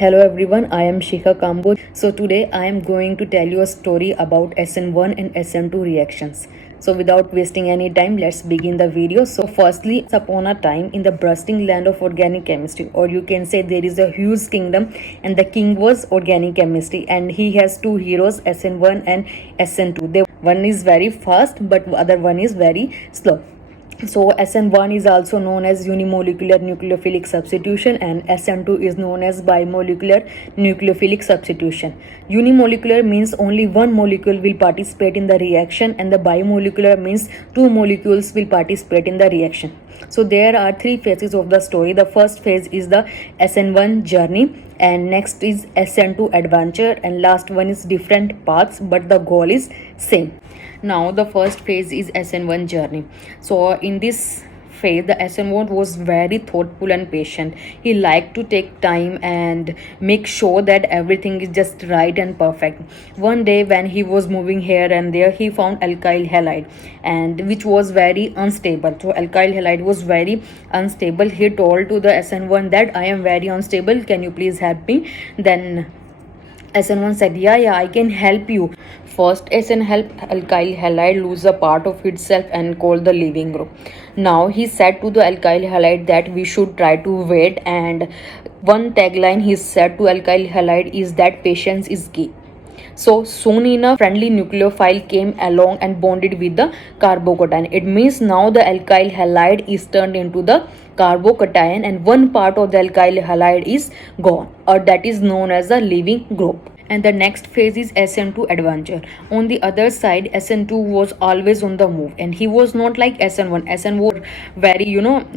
Hello everyone, I am Shikha Kamboj. So today I am going to tell you a story about SN1 and SN2 reactions. So without wasting any time, let's begin the video. So firstly, once upon a time in the bursting land of organic chemistry, or you can say there is a huge kingdom and the king was organic chemistry, and he has two heroes, SN1 and SN2. One is very fast but the other one is very slow. So SN1 is also known as unimolecular nucleophilic substitution and SN2 is known as bimolecular nucleophilic substitution. Unimolecular means only one molecule will participate in the reaction and the bimolecular means two molecules will participate in the reaction. So there are three phases of the story. The first phase is the SN1 journey, and next is SN2 adventure, and last one is different paths but the goal is same. Now the first phase is SN1 journey. So in this phase the SN1 was very thoughtful and patient. He liked to take time and make sure that everything is just right and perfect. One day when he was moving here and there, he found alkyl halide, and which was very unstable. So alkyl halide was very unstable. He told to the SN1 that I am very unstable, can you please help me? Then SN1 said, yeah, I can help you. First, SN helped alkyl halide lose a part of itself and call the leaving group. Now, he said to the alkyl halide that we should try to wait, and one tagline he said to alkyl halide is that patience is key. So soon enough, friendly nucleophile came along and bonded with the carbocation. It means now the alkyl halide is turned into the carbocation and one part of the alkyl halide is gone, or that is known as the leaving group. And the next phase is SN2 adventure. On the other side, SN2 was always on the move, and he was not like SN1. SN was very,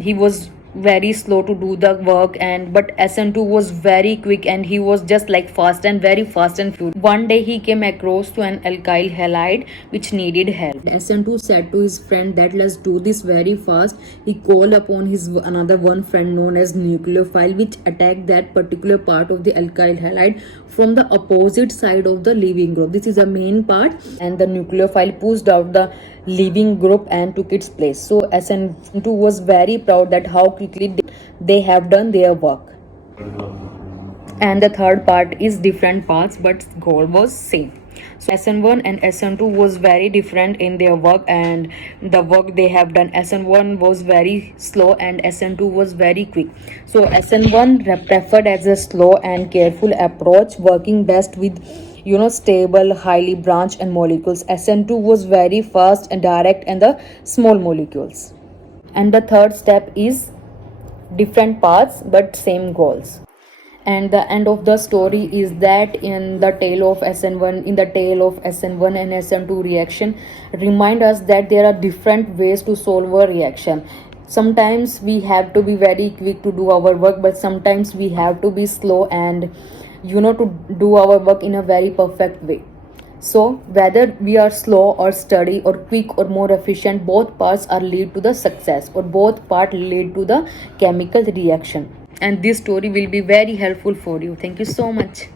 he was very slow to do the work, and but SN2 was very quick and he was just like fast and very fast and furious. One day he came across to an alkyl halide which needed help. SN2 said to his friend that let's do this very fast. He called upon his another one friend known as nucleophile, which attacked that particular part of the alkyl halide from the opposite side of the leaving group. This is the main part, and the nucleophile pushed out the leaving group and took its place. So SN2 was very proud that how quickly they have done their work. And the third part is different paths but goal was same. So SN1 and SN2 was very different in their work, and the work they have done, SN1 was very slow and SN2 was very quick. So SN1 preferred as a slow and careful approach, working best with stable highly branched and molecules. SN2 was very fast and direct and the small molecules. And the third step is different paths but same goals. And the end of the story is that in the tale of SN1 and SN2 reaction remind us that there are different ways to solve a reaction. Sometimes we have to be very quick to do our work, but sometimes we have to be slow and to do our work in a very perfect way. So whether we are slow or steady or quick or more efficient, both parts are lead to the success, or both part lead to the chemical reaction. And this story will be very helpful for you. Thank you so much.